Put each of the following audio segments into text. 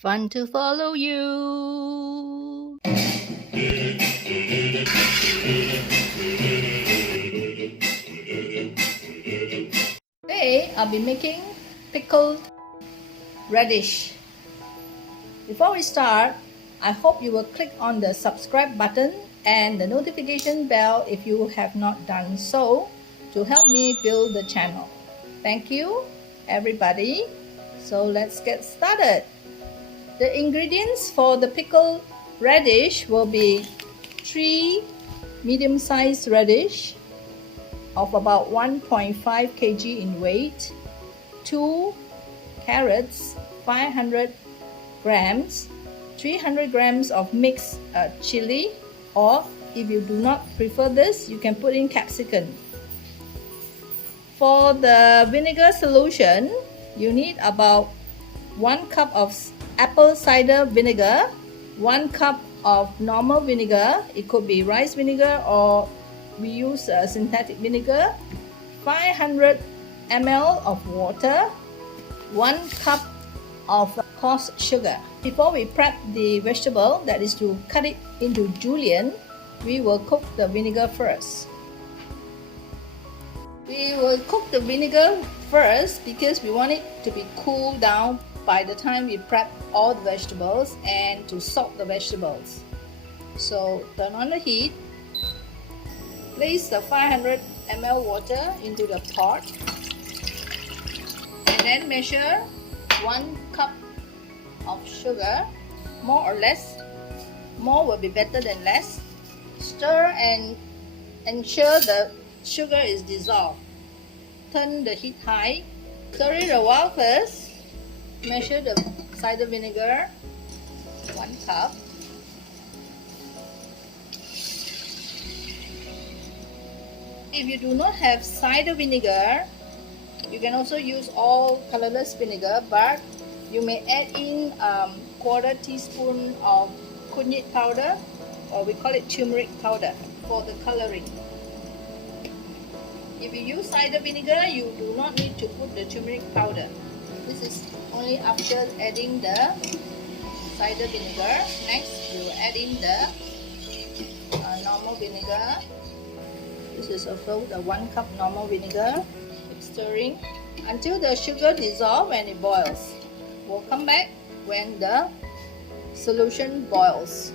Fun to follow you. Today I'll be making pickled radish. Before we start, I hope you will click on the subscribe button and the notification bell if you have not done so to help me build the channel. Thank you, everybody. So let's get started. The ingredients for the pickled radish will be 3 medium-sized radish of about 1.5 kg in weight, 2 carrots, 500 grams, 300 grams of mixed chili, or if you do not prefer this, you can put in capsicum. For the vinegar solution, you need about 1 cup of apple cider vinegar, 1 cup of normal vinegar, it could be rice vinegar or we use synthetic vinegar, 500 ml of water, 1 cup of coarse sugar. Before we prep the vegetable, that is to cut it into julienne, we will cook the vinegar first. We will cook the vinegar first because we want it to be cooled down by the time we prep all the vegetables and to salt the vegetables. So turn on the heat, place the 500 ml water into the pot, and then measure 1 cup of sugar, more or less. More will be better than less. Stir and ensure the sugar is dissolved. Turn the heat high. Stir it a while first. Measure the cider vinegar, 1 cup. If you do not have cider vinegar, you can also use all colorless vinegar, but you may add in quarter teaspoon of kunyit powder, or we call it turmeric powder, for the coloring. If you use cider vinegar, you do not need to put the turmeric powder. This is only after adding the cider vinegar. Next, we will add in the normal vinegar. This is also the 1 cup normal vinegar. Keep stirring until the sugar dissolves and it boils. We'll come back when the solution boils.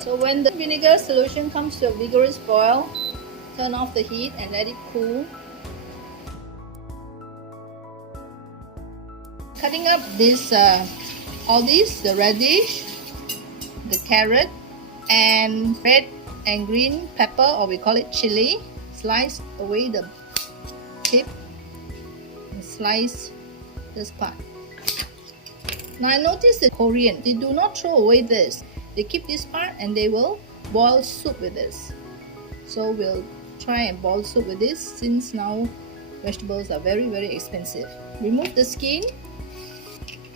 So when the vinegar solution comes to a vigorous boil, turn off the heat and let it cool. Cutting up this, all these, the radish, the carrot, and red and green pepper, or we call it chili. Slice away the tip and slice this part. Now I noticed the Korean, they do not throw away this. They keep this part and they will boil soup with this. So we'll try and boil soup with this since now vegetables are very expensive. Remove the skin.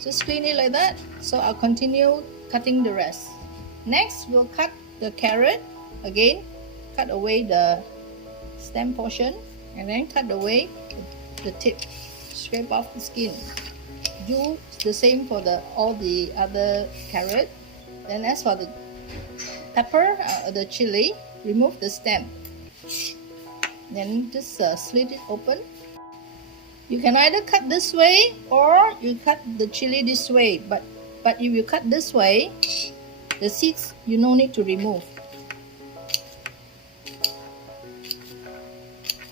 Just clean it like that. So I'll continue cutting the rest. Next, we'll cut the carrot. Again, cut away the stem portion and then cut away the tip. Scrape off the skin. Do the same for all the other carrot. Then as for the pepper, the chili, remove the stem. Then just slit it open. You can either cut this way or you cut the chili this way. But if you cut this way, the seeds you no need to remove.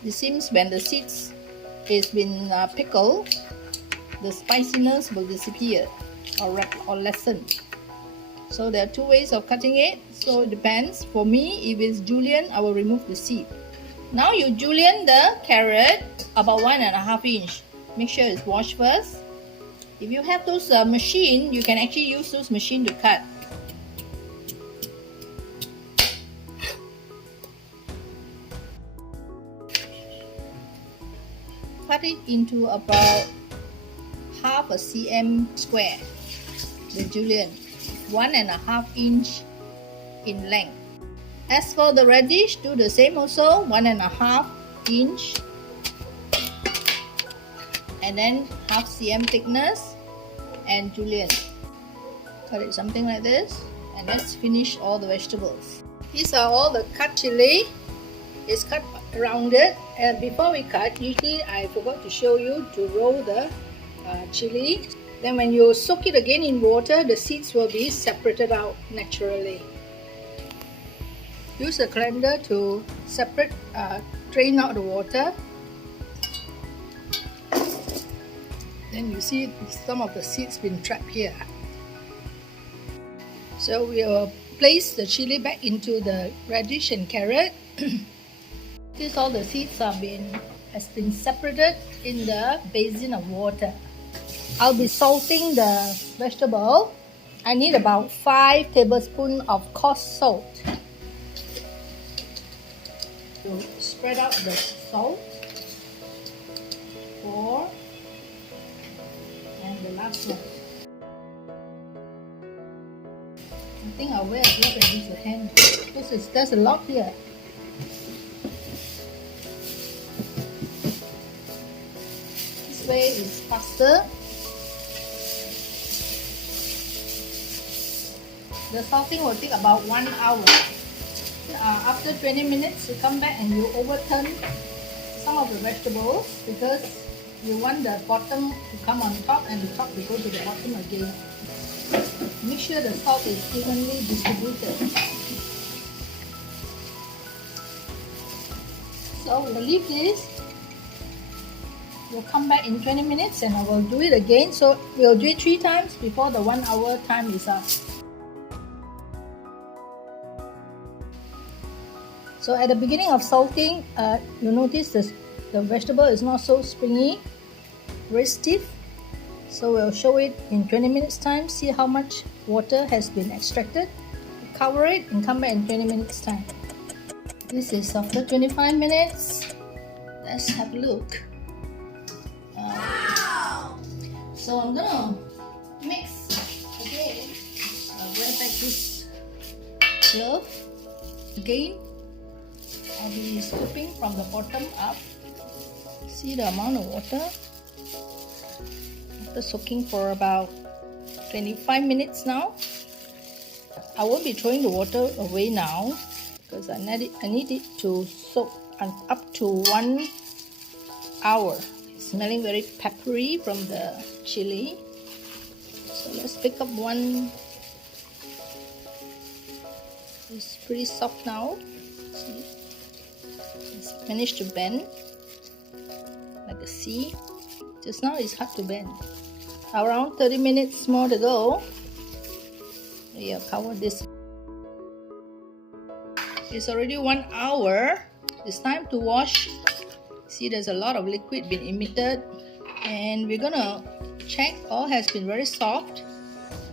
It seems when the seeds is been pickled, the spiciness will disappear or lessen. So there are 2 ways of cutting it. So it depends. For me, if it's julienne, I will remove the seed. Now you julienne the carrot about 1.5 inch. Make sure it's washed first. If you have those machine, you can actually use those machine to cut. Cut it into about half a cm square. The julienne, 1.5 inch in length. As for the radish, do the same also, 1.5 inch and then half cm thickness. and julienne. Cut it something like this, and let's finish all the vegetables. These are all the cut chili. It's cut rounded, and before we cut, usually I forgot to show you to roll the chili. Then when you soak it again in water, the seeds will be separated out naturally. Use the colander to drain out the water. Then you see some of the seeds been trapped here. So we will place the chili back into the radish and carrot. This all the seeds has been separated in the basin of water. I'll be salting the vegetable. I need about 5 tablespoons of coarse salt. So spread out the salt. 4. And the last one. I think I'll wear a glove and use a hand because there's a lot here. This way is faster. The salting will take about 1 hour. After 20 minutes, you come back and you overturn some of the vegetables because you want the bottom to come on top and the top to go to the bottom again. Make sure the salt is evenly distributed. So we'll leave this. We'll come back in 20 minutes and I will do it again. So we'll do it 3 times before the 1 hour time is up. So at the beginning of salting, you notice the vegetable is not so springy, very stiff. So we'll show it in 20 minutes time, see how much water has been extracted. Cover it and come back in 20 minutes time. This is after 25 minutes. Let's have a look. Wow! So I'm gonna mix again. I'll wear back this glove again. I'll be scooping from the bottom up. See the amount of water. After soaking for about 25 minutes now. I won't be throwing the water away now because I need it to soak up to 1 hour. It's smelling very peppery from the chili. So let's pick up one. It's pretty soft now. See? It's managed to bend like a C. Just now it's hard to bend. Around 30 minutes more to go. Yeah, cover this. It's already 1 hour. It's time to wash. See, there's a lot of liquid being emitted, and we're gonna check all has been very soft,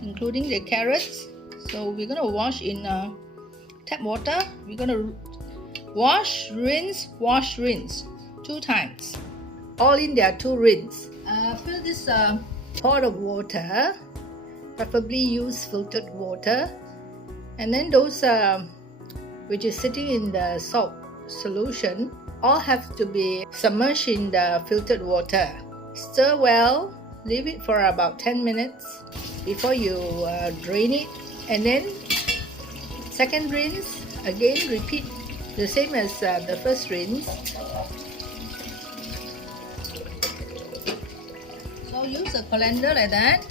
including the carrots. So we're gonna wash in tap water. We're gonna wash, rinse, 2 times. All in there, 2 rinse. Fill this pot of water. Preferably use filtered water, and then those which is sitting in the salt solution all have to be submerged in the filtered water. Stir well, leave it for about 10 minutes before you drain it, and then second rinse again, repeat the same as the first rinse. So use a colander like that.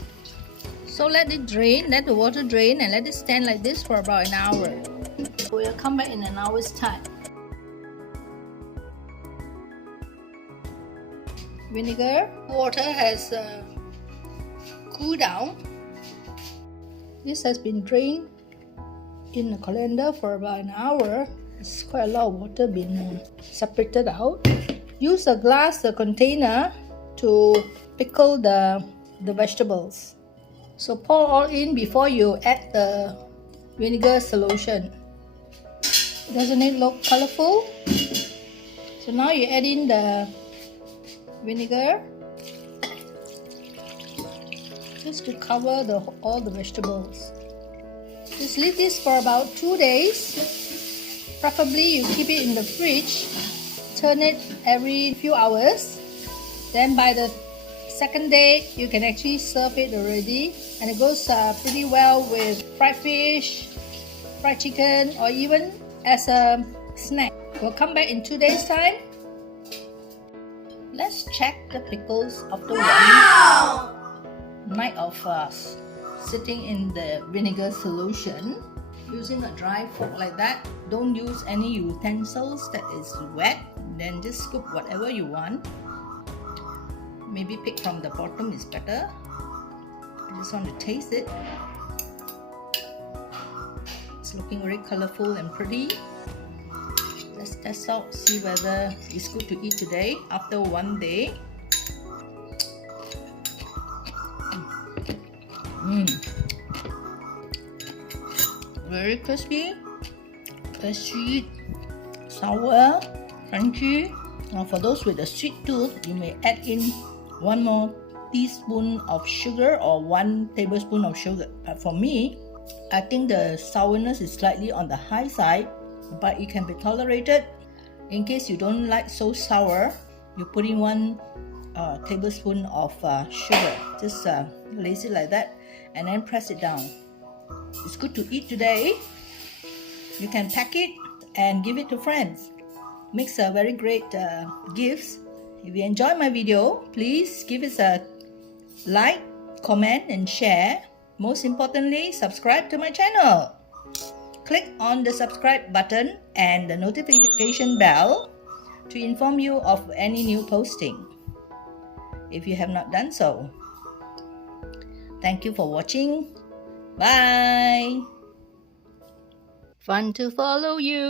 So let it drain, let the water drain, and let it stand like this for about an hour. We'll come back in an hour's time. Vinegar. Water has cooled down. This has been drained in the colander for about an hour. It's quite a lot of water being separated out. Use a glass container to pickle the vegetables. So pour all in before you add the vinegar solution. Doesn't it look colorful? So now you add in the vinegar just to cover all the vegetables. Just leave this for about 2 days. Preferably you keep it in the fridge. Turn it every few hours. Then by the second day, you can actually serve it already, and it goes pretty well with fried fish, fried chicken, or even as a snack. We'll come back in 2 days' time. Let's check the pickles after 1 night of sitting in the vinegar solution. Using a dry fork like that, don't use any utensils that is wet. Then just scoop whatever you want. Maybe pick from the bottom is better. I just want to taste it. It's looking very colorful and pretty. Let's test out, see whether it's good to eat today after 1 day. Very crispy, very sweet, sour, crunchy. Now for those with a sweet tooth, you may add in 1 more teaspoon of sugar or 1 tablespoon of sugar. But for me, I think the sourness is slightly on the high side, but it can be tolerated. In case you don't like so sour, you put in 1 tablespoon of sugar. Just lace it like that and then press it down. It's good to eat today. You can pack it and give it to friends. Makes a very great gifts. If you enjoyed my video, please give us a like, comment and share. Most importantly, subscribe to my channel. Click on the subscribe button and the notification bell to inform you of any new posting, if you have not done so. Thank you for watching. Bye. Fun to follow you.